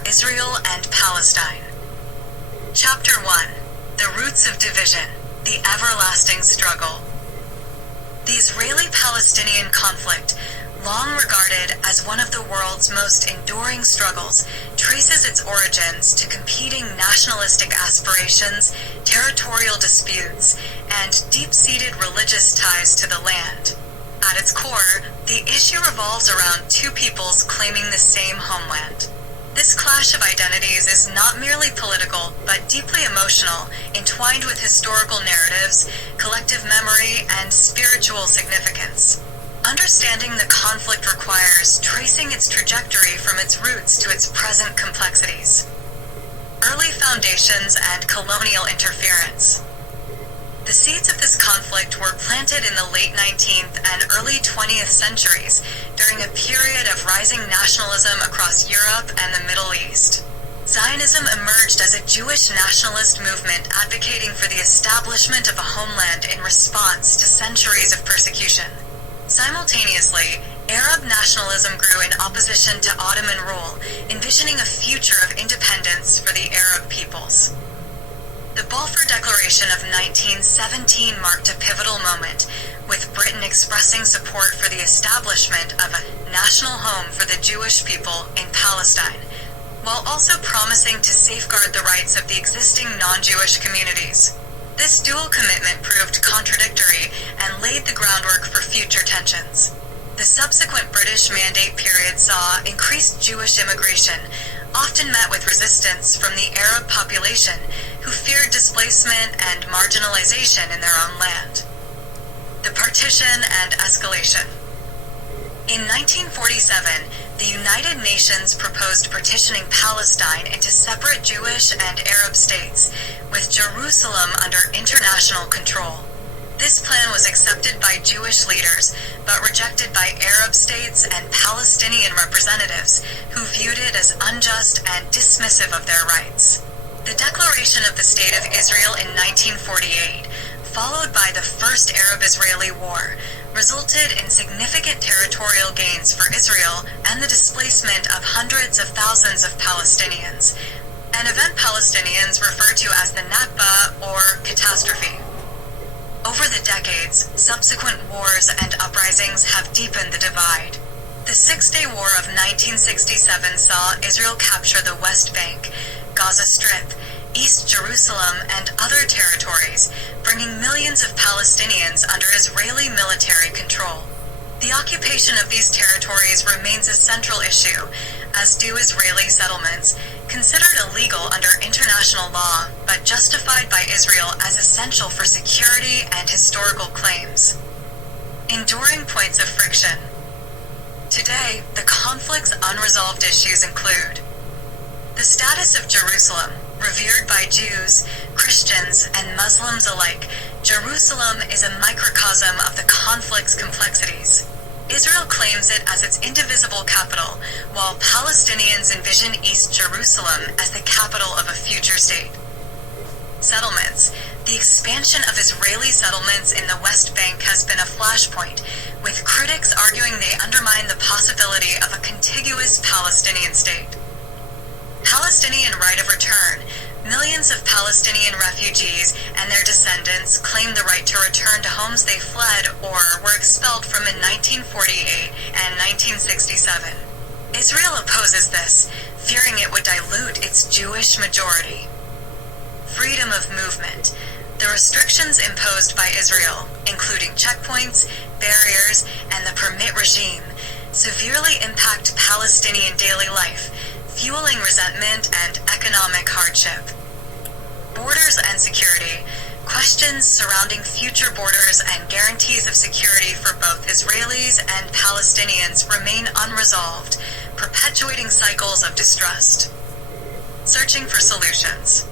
for Israel and Palestine. Chapter 1: The Roots of Division, the Everlasting Struggle. The Israeli-Palestinian conflict, long regarded as one of the world's most enduring struggles, traces its origins to competing nationalistic aspirations, territorial disputes, and deep-seated religious ties to the land. At its core, the issue revolves around two peoples claiming the same homeland. This clash of identities is not merely political, but deeply emotional, entwined with historical narratives, collective memory, and spiritual significance. Understanding the conflict requires tracing its trajectory from its roots to its present complexities. Early foundations and colonial interference. The seeds of this conflict were planted in the late 19th and early 20th centuries during a period of rising nationalism across Europe and the Middle East. Zionism emerged as a Jewish nationalist movement advocating for the establishment of a homeland in response to centuries of persecution. Simultaneously, Arab nationalism grew in opposition to Ottoman rule, envisioning a future of independence for the Arab peoples. The Balfour Declaration of 1917 marked a pivotal moment, with Britain expressing support for the establishment of a national home for the Jewish people in Palestine, while also promising to safeguard the rights of the existing non-Jewish communities. This dual commitment proved contradictory and laid the groundwork for future tensions. The subsequent British Mandate period saw increased Jewish immigration, often met with resistance from the Arab population, who feared displacement and marginalization in their own land. The partition and escalation. In 1947, the United Nations proposed partitioning Palestine into separate Jewish and Arab states, with Jerusalem under international control. This plan was accepted by Jewish leaders, but rejected by Arab states and Palestinian representatives, who viewed it as unjust and dismissive of their rights. The declaration of the State of Israel in 1948, followed by the First Arab-Israeli War, resulted in significant territorial gains for Israel and the displacement of hundreds of thousands of Palestinians, an event Palestinians refer to as the Nakba or catastrophe. Over the decades, subsequent wars and uprisings have deepened the divide. The Six-Day War of 1967 saw Israel capture the West Bank, Gaza Strip, East Jerusalem, and other territories, bringing millions of Palestinians under Israeli military control. The occupation of these territories remains a central issue, as do Israeli settlements, considered illegal under international law, but justified by Israel as essential for security and historical claims. Enduring points of friction. Today, the conflict's unresolved issues include the status of Jerusalem. Revered by Jews, Christians, and Muslims alike, Jerusalem is a microcosm of the conflict's complexities. Israel claims it as its indivisible capital, while Palestinians envision East Jerusalem as the capital of a future state. Settlements. The expansion of Israeli settlements in the West Bank has been a flashpoint, with critics arguing they undermine the possibility of a contiguous Palestinian state. Palestinian right of return. Millions of Palestinian refugees and their descendants claim the right to return to homes they fled or were expelled from in 1948 and 1967. Israel opposes this, fearing it would dilute its Jewish majority. Freedom of movement. The restrictions imposed by Israel, including checkpoints, barriers, and the permit regime, severely impact Palestinian daily life, fueling resentment and economic hardship. Borders and security. Questions surrounding future borders and guarantees of security for both Israelis and Palestinians remain unresolved, perpetuating cycles of distrust. Searching for solutions.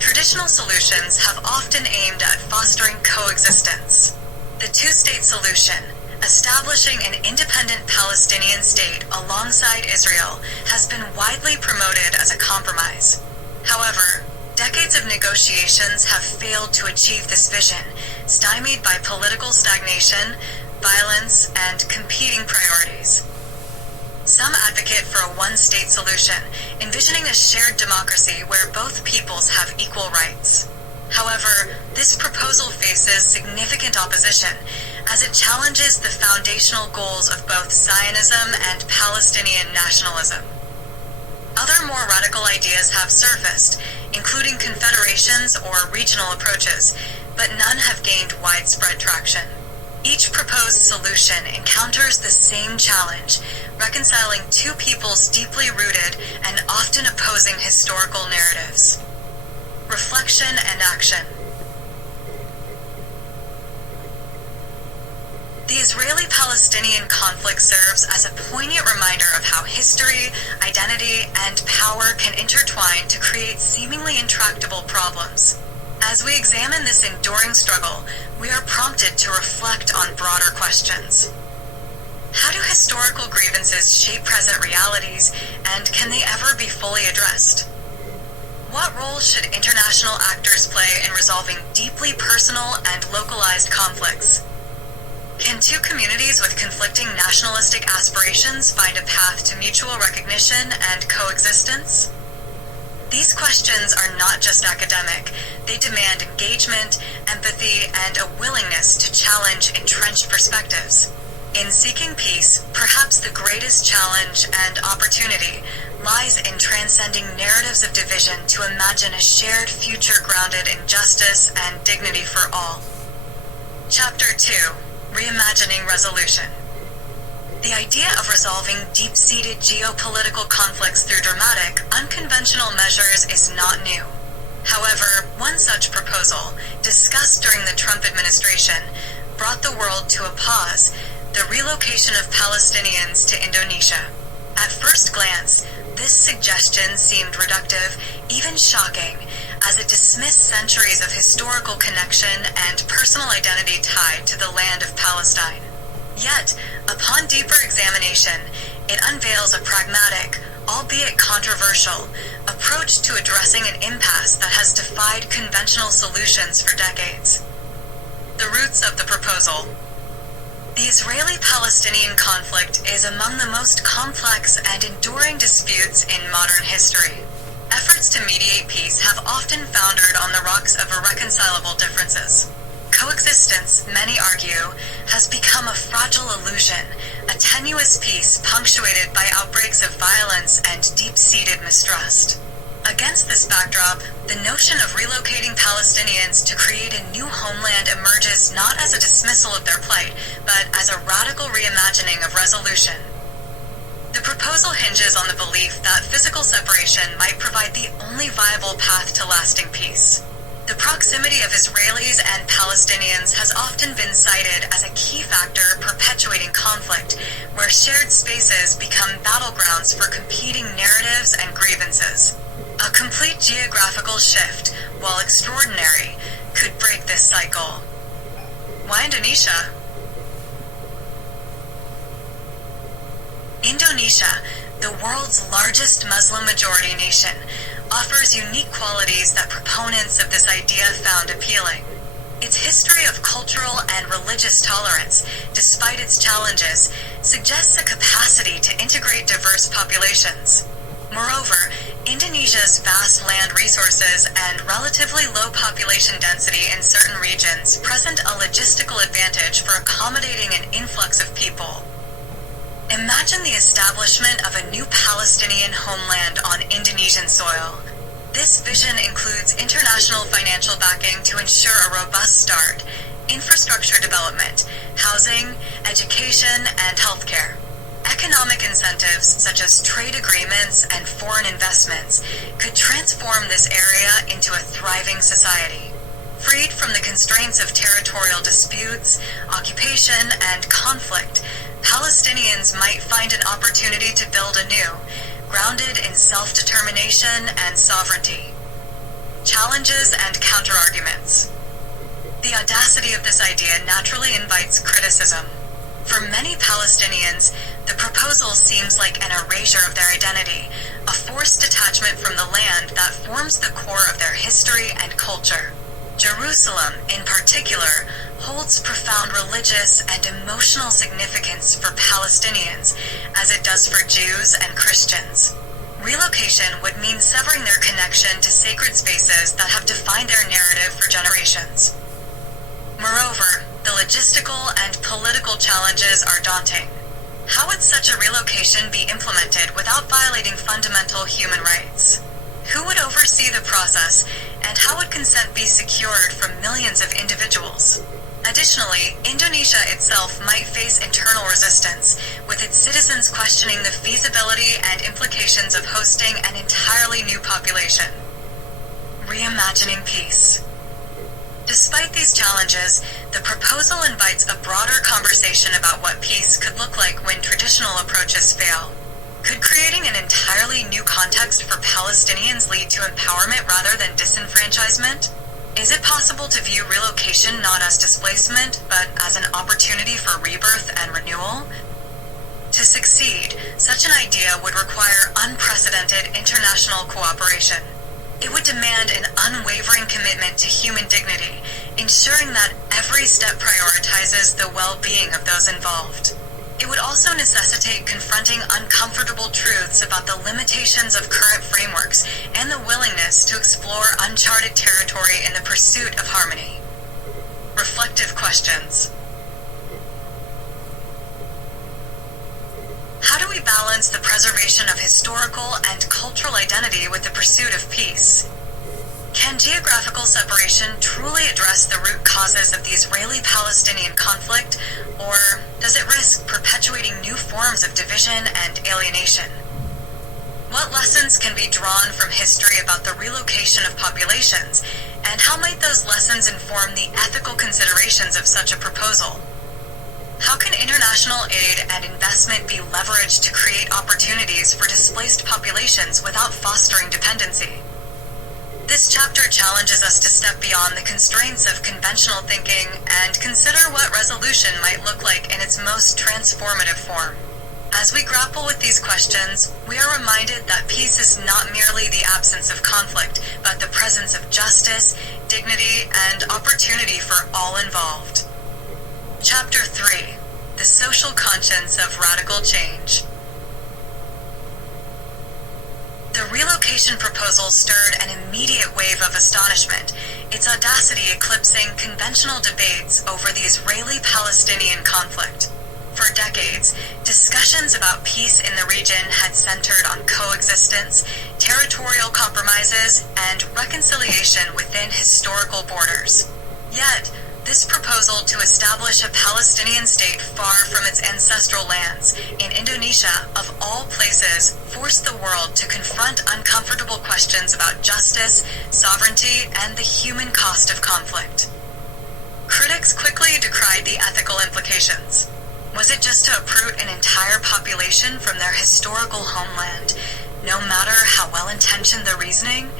Traditional solutions have often aimed at fostering coexistence. The two-state solution, establishing an independent Palestinian state alongside Israel, has been widely promoted as a compromise. However, decades of negotiations have failed to achieve this vision, stymied by political stagnation, violence, and competing priorities. Some advocate for a one-state solution, envisioning a shared democracy where both peoples have equal rights. However, this proposal faces significant opposition, as it challenges the foundational goals of both Zionism and Palestinian nationalism. Other more radical ideas have surfaced, including confederations or regional approaches, but none have gained widespread traction. Each proposed solution encounters the same challenge, reconciling two peoples' deeply rooted and often opposing historical narratives. Reflection and action. The Israeli-Palestinian conflict serves as a poignant reminder of how history, identity, and power can intertwine to create seemingly intractable problems. As we examine this enduring struggle, we are prompted to reflect on broader questions. How do historical grievances shape present realities, and can they ever be fully addressed? What role should international actors play in resolving deeply personal and localized conflicts? Can two communities with conflicting nationalistic aspirations find a path to mutual recognition and coexistence? These questions are not just academic, they demand engagement, empathy, and a willingness to challenge entrenched perspectives. In seeking peace, perhaps the greatest challenge and opportunity lies in transcending narratives of division to imagine a shared future grounded in justice and dignity for all. Chapter 2: Reimagining Resolution. The idea of resolving deep-seated geopolitical conflicts through dramatic, unconventional measures is not new. However, one such proposal, discussed during the Trump administration, brought the world to a pause: the relocation of Palestinians to Indonesia. At first glance, this suggestion seemed reductive, even shocking, as it dismissed centuries of historical connection and personal identity tied to the land of Palestine. Yet, upon deeper examination, it unveils a pragmatic, albeit controversial, approach to addressing an impasse that has defied conventional solutions for decades. The roots of the proposal. The Israeli-Palestinian conflict is among the most complex and enduring disputes in modern history. Efforts to mediate peace have often foundered on the rocks of irreconcilable differences. Coexistence, many argue, has become a fragile illusion, a tenuous peace punctuated by outbreaks of violence and deep-seated mistrust. Against this backdrop, the notion of relocating Palestinians to create a new homeland emerges not as a dismissal of their plight, but as a radical reimagining of resolution. The proposal hinges on the belief that physical separation might provide the only viable path to lasting peace. The proximity of Israelis and Palestinians has often been cited as a key factor perpetuating conflict, where shared spaces become battlegrounds for competing narratives and grievances. A complete geographical shift, while extraordinary, could break this cycle. Why Indonesia? Indonesia, the world's largest Muslim-majority nation, offers unique qualities that proponents of this idea found appealing. Its history of cultural and religious tolerance, despite its challenges, suggests a capacity to integrate diverse populations. Moreover, Indonesia's vast land resources and relatively low population density in certain regions present a logistical advantage for accommodating an influx of people. Imagine the establishment of a new Palestinian homeland on Indonesian soil. This vision includes international financial backing to ensure a robust start, infrastructure development, housing, education, and healthcare. Economic incentives, such as trade agreements and foreign investments, could transform this area into a thriving society. Freed from the constraints of territorial disputes, occupation, and conflict, Palestinians might find an opportunity to build anew, grounded in self-determination and sovereignty. Challenges and counterarguments. The audacity of this idea naturally invites criticism. For many Palestinians, the proposal seems like an erasure of their identity, a forced detachment from the land that forms the core of their history and culture. Jerusalem, in particular, holds profound religious and emotional significance for Palestinians, as it does for Jews and Christians. Relocation would mean severing their connection to sacred spaces that have defined their narrative for generations. Moreover, the logistical and political challenges are daunting. How would such a relocation be implemented without violating fundamental human rights? Who would oversee the process, and how would consent be secured from millions of individuals? Additionally, Indonesia itself might face internal resistance, with its citizens questioning the feasibility and implications of hosting an entirely new population. Reimagining peace. Despite these challenges, the proposal invites a broader conversation about what peace could look like when traditional approaches fail. Could creating an entirely new context for Palestinians lead to empowerment rather than disenfranchisement? Is it possible to view relocation not as displacement, but as an opportunity for rebirth and renewal? To succeed, such an idea would require unprecedented international cooperation. It would demand an unwavering commitment to human dignity, ensuring that every step prioritizes the well-being of those involved. It would also necessitate confronting uncomfortable truths about the limitations of current frameworks and the willingness to explore uncharted territory in the pursuit of harmony. Reflective questions. How do we balance the preservation of historical and cultural identity with the pursuit of peace? Can geographical separation truly address the root causes of the Israeli-Palestinian conflict, or does it risk perpetuating new forms of division and alienation? What lessons can be drawn from history about the relocation of populations, and how might those lessons inform the ethical considerations of such a proposal? How can international aid and investment be leveraged to create opportunities for displaced populations without fostering dependency? This chapter challenges us to step beyond the constraints of conventional thinking and consider what resolution might look like in its most transformative form. As we grapple with these questions, we are reminded that peace is not merely the absence of conflict, but the presence of justice, dignity, and opportunity for all involved. Chapter 3: The Social Conscience of Radical Change. The relocation proposal stirred an immediate wave of astonishment, its audacity eclipsing conventional debates over the Israeli-Palestinian conflict. For decades, discussions about peace in the region had centered on coexistence, territorial compromises, and reconciliation within historical borders. Yet, this proposal to establish a Palestinian state far from its ancestral lands, in Indonesia, of all places, forced the world to confront uncomfortable questions about justice, sovereignty, and the human cost of conflict. Critics quickly decried the ethical implications. Was it just to uproot an entire population from their historical homeland, no matter how well-intentioned the reasoning?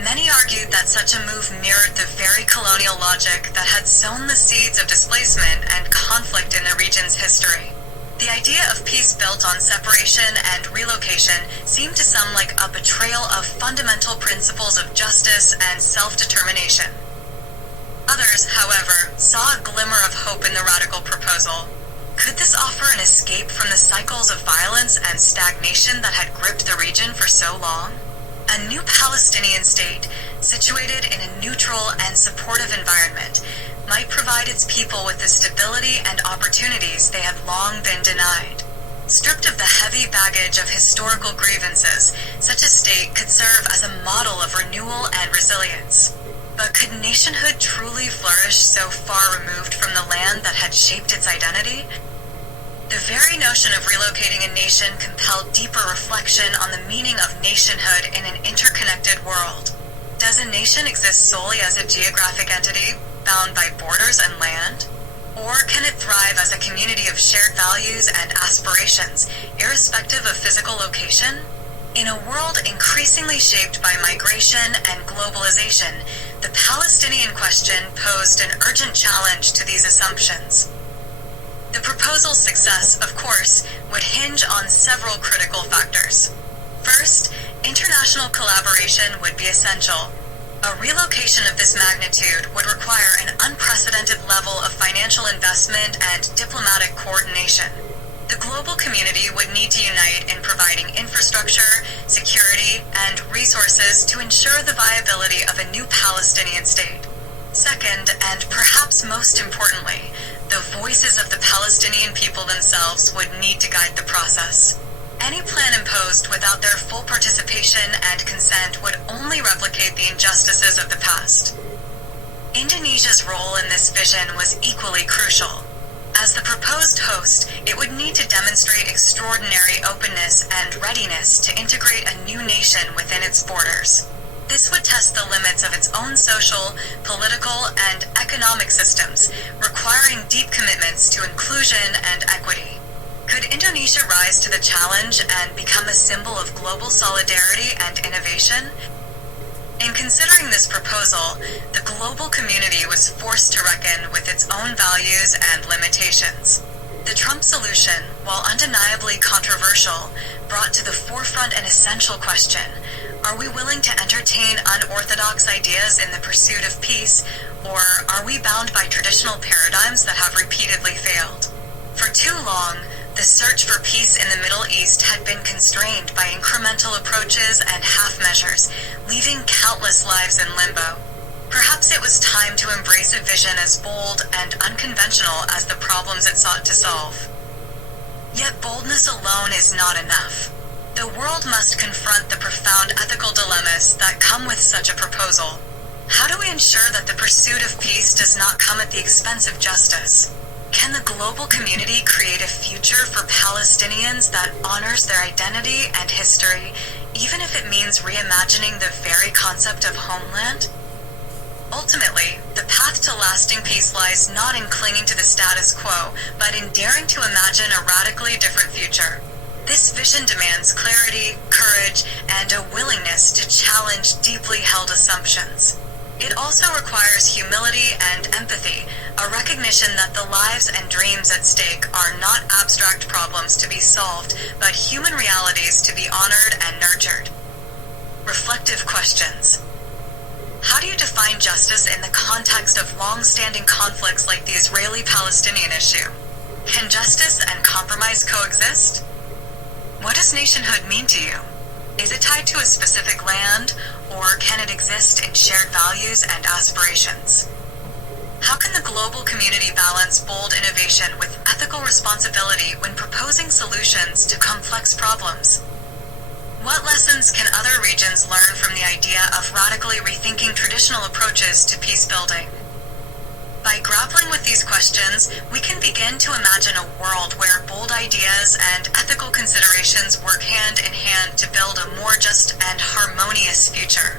Many argued that such a move mirrored the very colonial logic that had sown the seeds of displacement and conflict in the region's history. The idea of peace built on separation and relocation seemed to some like a betrayal of fundamental principles of justice and self-determination. Others, however, saw a glimmer of hope in the radical proposal. Could this offer an escape from the cycles of violence and stagnation that had gripped the region for so long? A new Palestinian state, situated in a neutral and supportive environment, might provide its people with the stability and opportunities they had long been denied. Stripped of the heavy baggage of historical grievances, such a state could serve as a model of renewal and resilience. But could nationhood truly flourish so far removed from the land that had shaped its identity? The very notion of relocating a nation compelled deeper reflection on the meaning of nationhood in an interconnected world. Does a nation exist solely as a geographic entity, bound by borders and land? Or can it thrive as a community of shared values and aspirations, irrespective of physical location? In a world increasingly shaped by migration and globalization, the Palestinian question posed an urgent challenge to these assumptions. The proposal's success, of course, would hinge on several critical factors. First, international collaboration would be essential. A relocation of this magnitude would require an unprecedented level of financial investment and diplomatic coordination. The global community would need to unite in providing infrastructure, security, and resources to ensure the viability of a new Palestinian state. Second, and perhaps most importantly, the voices of the Palestinian people themselves would need to guide the process. Any plan imposed without their full participation and consent would only replicate the injustices of the past. Indonesia's role in this vision was equally crucial. As the proposed host, it would need to demonstrate extraordinary openness and readiness to integrate a new nation within its borders. This would test the limits of its own social, political, and economic systems, requiring deep commitments to inclusion and equity. Could Indonesia rise to the challenge and become a symbol of global solidarity and innovation? In considering this proposal, the global community was forced to reckon with its own values and limitations. The Trump solution, while undeniably controversial, brought to the forefront an essential question: are we willing to entertain unorthodox ideas in the pursuit of peace, or are we bound by traditional paradigms that have repeatedly failed? For too long, the search for peace in the Middle East had been constrained by incremental approaches and half measures, leaving countless lives in limbo. Perhaps it was time to embrace a vision as bold and unconventional as the problems it sought to solve. Yet boldness alone is not enough. The world must confront the profound ethical dilemmas that come with such a proposal. How do we ensure that the pursuit of peace does not come at the expense of justice? Can the global community create a future for Palestinians that honors their identity and history, even if it means reimagining the very concept of homeland? Ultimately, the path to lasting peace lies not in clinging to the status quo, but in daring to imagine a radically different future. This vision demands clarity, courage, and a willingness to challenge deeply held assumptions. It also requires humility and empathy, a recognition that the lives and dreams at stake are not abstract problems to be solved, but human realities to be honored and nurtured. Reflective questions. How do you define justice in the context of long-standing conflicts like the Israeli-Palestinian issue? Can justice and compromise coexist? What does nationhood mean to you? Is it tied to a specific land, or can it exist in shared values and aspirations? How can the global community balance bold innovation with ethical responsibility when proposing solutions to complex problems? What lessons can other regions learn from the idea of radically rethinking traditional approaches to peace building? By grappling with these questions, we can begin to imagine a world where bold ideas and ethical considerations work hand in hand to build a more just and harmonious future.